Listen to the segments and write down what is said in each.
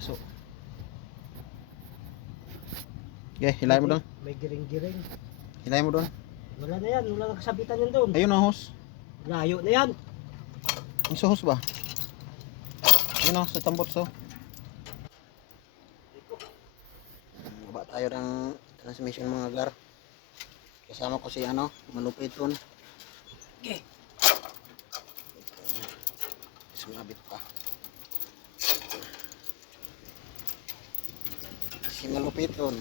Aso. Okay, hilahin mo doon. May giring-giring. Hilahin mo doon. Wala na yan, wala na kasabitan yan doon. Ayun, hose. Layo na yan. Yung sa hose ba? Ayun, sa tambot, so. Baba tayo ng transmission mga gar. Kasama ko si malupit doon. Okay. Sumabit pa. Si malupit doon.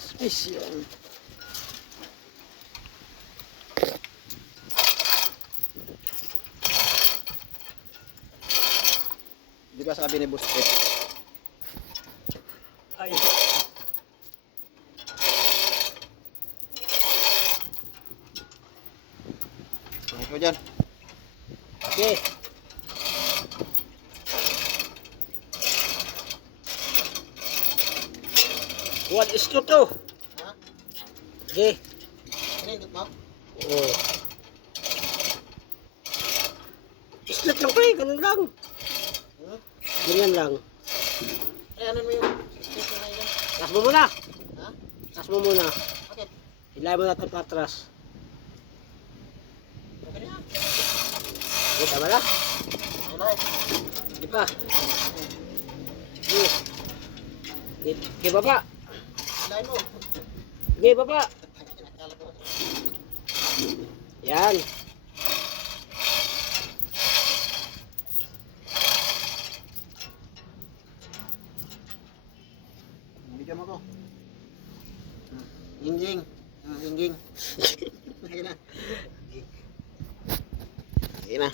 Special. Di ba sabi ni Busket? Ay. Ikaw dyan. Okay. What is to to? Ha? Okay. Pinindot mo? Oo. Islat lang pa eh, ganun lang. Hmm? Ganyan lang. Ay, ano mo yung station na yun? Tas mo muna. Ha? Tas mo muna. Bakit? Hilay mo natin patras. Okay na. Okay, tama na? Ayun na. Di pa. Okay, baba. Hilahin mo. Okay, baba. Kinakala ko. Yan. Bigyan mo ko. Yingjing. Yingjing. Ayun na. Ayun na.